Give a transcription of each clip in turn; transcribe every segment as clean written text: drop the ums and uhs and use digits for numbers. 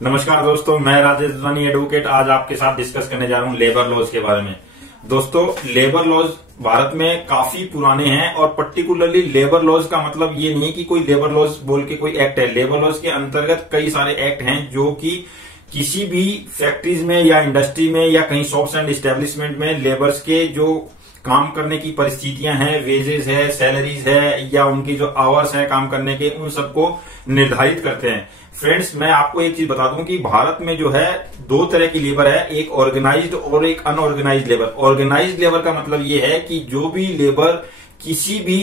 नमस्कार दोस्तों, मैं राजेश दुधानी एडवोकेट आज आपके साथ डिस्कस करने जा रहा हूं लेबर लॉज के बारे में। दोस्तों, लेबर लॉज भारत में काफी पुराने हैं और पर्टिकुलरली लेबर लॉज का मतलब ये नहीं कि कोई लेबर लॉज बोल के कोई एक्ट है। लेबर लॉज के अंतर्गत कई सारे एक्ट हैं जो कि किसी भी फैक्ट्रीज में या इंडस्ट्री में या कहीं शॉप्स एंड एस्टेब्लिशमेंट में लेबर्स के जो काम करने की परिस्थितियां हैं, वेजेस है, सैलरीज है या उनके जो आवर्स हैं काम करने के, उन सबको निर्धारित करते हैं। फ्रेंड्स, मैं आपको एक चीज बता दूं कि भारत में जो है दो तरह की लेबर है, एक ऑर्गेनाइज्ड और एक अनऑर्गेनाइज्ड लेबर। ऑर्गेनाइज्ड लेबर का मतलब ये है कि जो भी लेबर किसी भी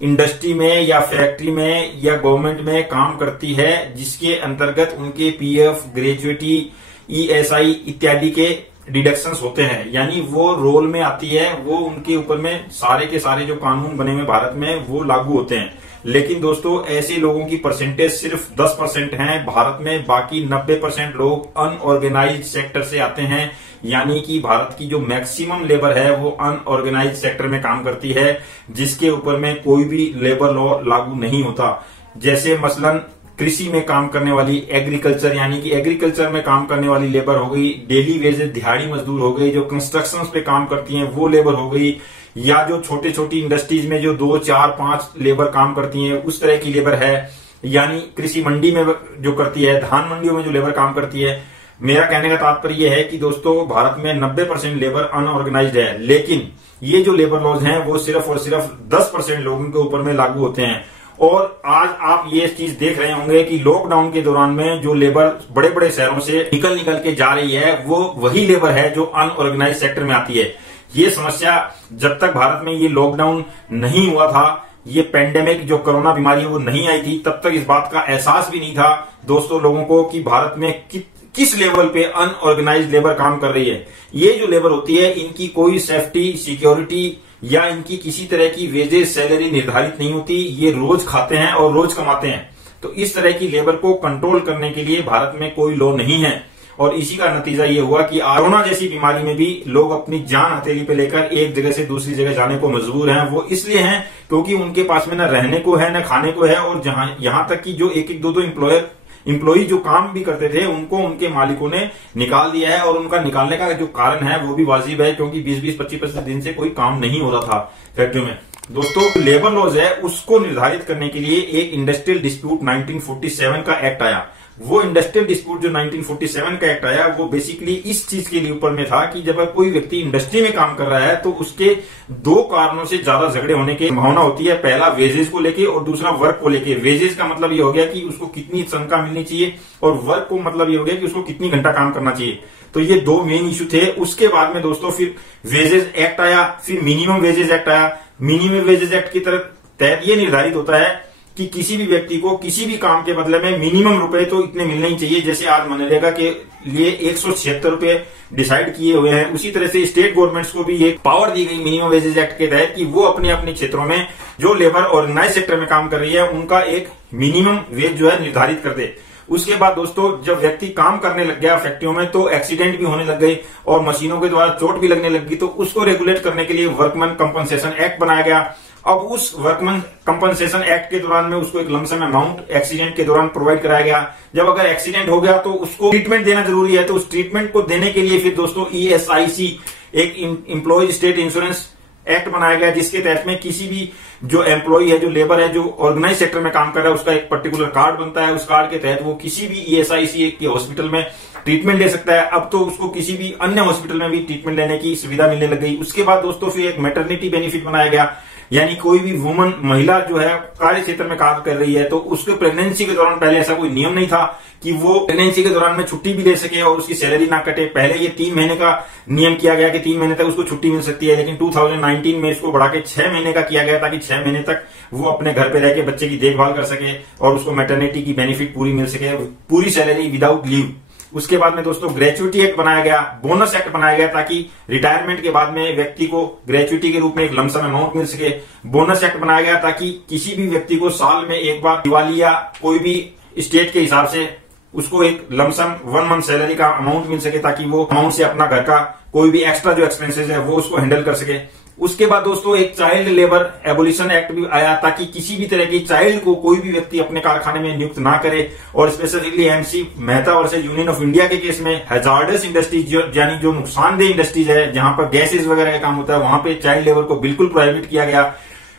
इंडस्ट्री में या फैक्ट्री में या गवर्नमेंट में काम करती है, जिसके अंतर्गत उनके पीएफ, ग्रेजुएटी, ईएसआई इत्यादि के डिडक्शंस होते हैं, यानी वो रोल में आती है, वो उनके ऊपर में सारे के सारे जो कानून बने हुए भारत में वो लागू होते हैं। लेकिन दोस्तों, ऐसे लोगों की परसेंटेज सिर्फ 10% है भारत में। बाकी 90% लोग अनऑर्गेनाइज्ड सेक्टर से आते हैं, यानी कि भारत की जो मैक्सिमम लेबर है वो अनऑर्गेनाइज्ड सेक्टर में काम करती है, जिसके ऊपर में कोई भी लेबर लॉ लागू नहीं होता। जैसे मसलन कृषि में काम करने वाली एग्रीकल्चर, यानी कि एग्रीकल्चर में काम करने वाली लेबर हो गई, डेली वेजेस दिहाड़ी मजदूर हो गई, जो कंस्ट्रक्शन पे काम करती हैं वो लेबर हो गई, या जो छोटी छोटी इंडस्ट्रीज में जो 2, 4, 5 लेबर काम करती हैं उस तरह की लेबर है, यानी कृषि मंडी में जो करती है, धान मंडियों में जो लेबर काम करती है। मेरा कहने का तात्पर्य यह है कि दोस्तों, भारत में 90% लेबर अनऑर्गेनाइज्ड है, लेकिन ये जो लेबर लॉज हैं वो सिर्फ और सिर्फ 10% लोगों के ऊपर में लागू होते हैं। और आज आप ये चीज देख रहे होंगे कि लॉकडाउन के दौरान में जो लेबर बड़े बड़े शहरों से निकल के जा रही है वो वही लेबर है जो अनऑर्गेनाइज्ड सेक्टर में आती है। ये समस्या जब तक भारत में ये लॉकडाउन नहीं हुआ था, ये पेंडेमिक जो कोरोना बीमारी है वो नहीं आई थी, तब तक इस बात का एहसास भी नहीं था दोस्तों लोगों को कि भारत में किस लेवल पे अनऑर्गेनाइज्ड लेबर काम कर रही है। ये जो लेबर होती है इनकी कोई सेफ्टी, सिक्योरिटी या इनकी किसी तरह की वेजेस, सैलरी निर्धारित नहीं होती। ये रोज खाते हैं और रोज कमाते हैं। तो इस तरह की लेबर को कंट्रोल करने के लिए भारत में कोई लॉ नहीं है, और इसी का नतीजा ये हुआ कि कोरोना जैसी बीमारी में भी लोग अपनी जान हथेली पे लेकर एक जगह से दूसरी जगह जाने को मजबूर हैं। वो इसलिए हैं क्योंकि उनके पास में न रहने को है, न खाने को है, और यहां तक कि जो एक 2 एम्प्लॉय जो काम भी करते थे उनको उनके मालिकों ने निकाल दिया है। और उनका निकालने का जो कारण है वो भी वाजिब है, क्योंकि 20-20, 25-25 दिन से कोई काम नहीं हो रहा था फैक्ट्रियों में। दोस्तों, लेबर लॉज है उसको निर्धारित करने के लिए एक इंडस्ट्रियल डिस्प्यूट 1947 का एक्ट आया। वो इंडस्ट्रियल डिस्प्यूट जो 1947 का एक्ट आया वो बेसिकली इस चीज के लिए ऊपर में था कि जब कोई व्यक्ति इंडस्ट्री में काम कर रहा है तो उसके 2 कारणों से ज्यादा झगड़े होने की संभावना होती है। पहला वेजेस को लेके और दूसरा वर्क को लेके। वेजेस का मतलब ये हो गया कि उसको कितनी तनख्वाह मिलनी चाहिए, और वर्क को मतलब ये हो गया कि उसको कितनी घंटा काम करना चाहिए। तो ये 2 मेन इश्यू थे। उसके बाद में दोस्तों फिर वेजेस एक्ट आया, फिर मिनिमम वेजेस एक्ट आया। मिनिमम वेजेस एक्ट की तहत ये निर्धारित होता है कि किसी भी व्यक्ति को किसी भी काम के बदले में मिनिमम रुपए तो इतने मिलने ही चाहिए। जैसे आज मनरेगा के लिए 176 रुपए डिसाइड किए हुए हैं, उसी तरह से स्टेट गवर्नमेंट्स को भी एक पावर दी गई मिनिमम वेजेस एक्ट के तहत कि वो अपने अपने क्षेत्रों में जो लेबर ऑर्गेनाइज सेक्टर में काम कर रही है उनका एक मिनिमम वेज जो है निर्धारित कर दे। उसके बाद दोस्तों, जब व्यक्ति काम करने लग गया फैक्ट्रियों में तो एक्सीडेंट भी होने लग गए और मशीनों के द्वारा चोट भी लगने लगी, तो उसको रेगुलेट करने के लिए वर्कमैन कंपनसेशन एक्ट बनाया गया। अब उस वर्कमैन कंपनसेशन एक्ट के दौरान में उसको एक लमसम अमाउंट एक्सीडेंट के दौरान प्रोवाइड कराया गया। जब अगर एक्सीडेंट हो गया तो उसको ट्रीटमेंट देना जरूरी है, तो उस ट्रीटमेंट को देने के लिए फिर दोस्तों ESIC एक एम्प्लॉय स्टेट इंश्योरेंस एक्ट बनाया गया, जिसके तहत में किसी भी जो एम्प्लॉय है, जो लेबर है, जो ऑर्गेनाइज सेक्टर में काम कर रहा है, उसका एक पर्टिकुलर कार्ड बनता है। उस कार्ड के तहत वो किसी भी ESIC के हॉस्पिटल में ट्रीटमेंट ले सकता है। अब तो उसको किसी भी अन्य हॉस्पिटल में भी ट्रीटमेंट लेने की सुविधा मिलने लग गई। उसके बाद दोस्तों फिर एक मैटरनिटी बेनिफिट बनाया गया, यानी कोई भी वुमन, महिला जो है कार्य क्षेत्र में काम कर रही है तो उसके प्रेगनेंसी के दौरान, पहले ऐसा कोई नियम नहीं था कि वो प्रेगनेंसी के दौरान में छुट्टी भी ले सके और उसकी सैलरी ना कटे। पहले ये 3 महीने का नियम किया गया कि 3 महीने तक उसको छुट्टी मिल सकती है, लेकिन 2019 में इसको बढ़ा के 6 महीने का किया गया ताकि 6 महीने तक वो अपने घर पे रह के बच्चे की देखभाल कर सके और उसको मैटरनिटी की बेनिफिट पूरी मिल सके, पूरी सैलरी विदाउट लीव। उसके बाद में दोस्तों ग्रेचुइटी एक्ट बनाया गया, बोनस एक्ट बनाया गया ताकि रिटायरमेंट के बाद में व्यक्ति को ग्रेचुइटी के रूप में एक लमसम अमाउंट मिल सके। बोनस एक्ट बनाया गया ताकि किसी भी व्यक्ति को साल में एक बार दिवाली या कोई भी स्टेट के हिसाब से उसको एक लमसम 1 मंथ सैलरी का अमाउंट मिल सके ताकि वो अमाउंट से अपना घर का कोई भी एक्स्ट्रा जो एक्सपेंसेस है वो उसको हैंडल कर सके। उसके बाद दोस्तों एक चाइल्ड लेबर एबोलिशन एक्ट भी आया, ताकि किसी भी तरह की चाइल्ड को कोई भी व्यक्ति अपने कारखाने में नियुक्त ना करे। और specifically MC Mehta versus union of India के केस में हैजार्डस इंडस्ट्रीज यानी जो नुकसानदेह इंडस्ट्रीज है, जहां पर गैसेज वगैरह का काम होता है, वहां पे चाइल्ड लेबर को बिल्कुल प्रोहिबिट किया गया।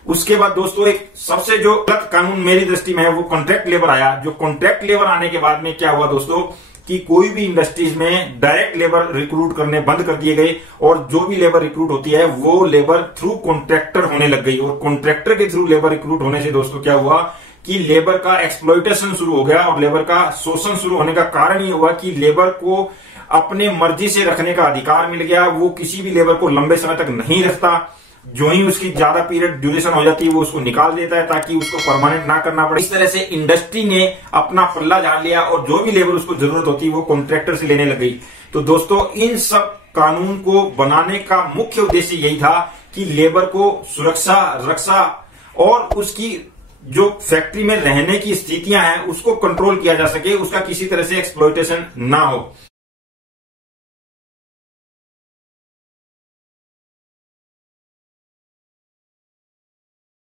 उसके बाद दोस्तों एक सबसे जो गलत कानून मेरी दृष्टि में है वो कॉन्ट्रैक्ट लेबर आया। जो कॉन्ट्रैक्ट लेबर आने के बाद में क्या हुआ दोस्तों कि कोई भी इंडस्ट्रीज में डायरेक्ट लेबर रिक्रूट करने बंद कर दिए गए, और जो भी लेबर रिक्रूट होती है वो लेबर थ्रू कॉन्ट्रैक्टर होने लग गई। और कॉन्ट्रैक्टर के थ्रू लेबर रिक्रूट होने से दोस्तों क्या हुआ कि लेबर का एक्सप्लॉयटेशन शुरू हो गया, और लेबर का शोषण शुरू होने का कारण ये हुआ कि लेबर को अपने मर्जी से रखने का अधिकार मिल गया। वो किसी भी लेबर को लंबे समय तक नहीं रखता, जो ही उसकी ज्यादा पीरियड ड्यूरेशन हो जाती है वो उसको निकाल देता है ताकि उसको परमानेंट ना करना पड़े। इस तरह से इंडस्ट्री ने अपना पल्ला झाड़ लिया, और जो भी लेबर उसको जरूरत होती है वो कॉन्ट्रैक्टर से लेने लग गई। तो दोस्तों इन सब कानून को बनाने का मुख्य उद्देश्य यही था कि लेबर को सुरक्षा, रक्षा और उसकी जो फैक्ट्री में रहने की स्थितियां हैं उसको कंट्रोल किया जा सके, उसका किसी तरह से एक्सप्लॉयटेशन ना हो।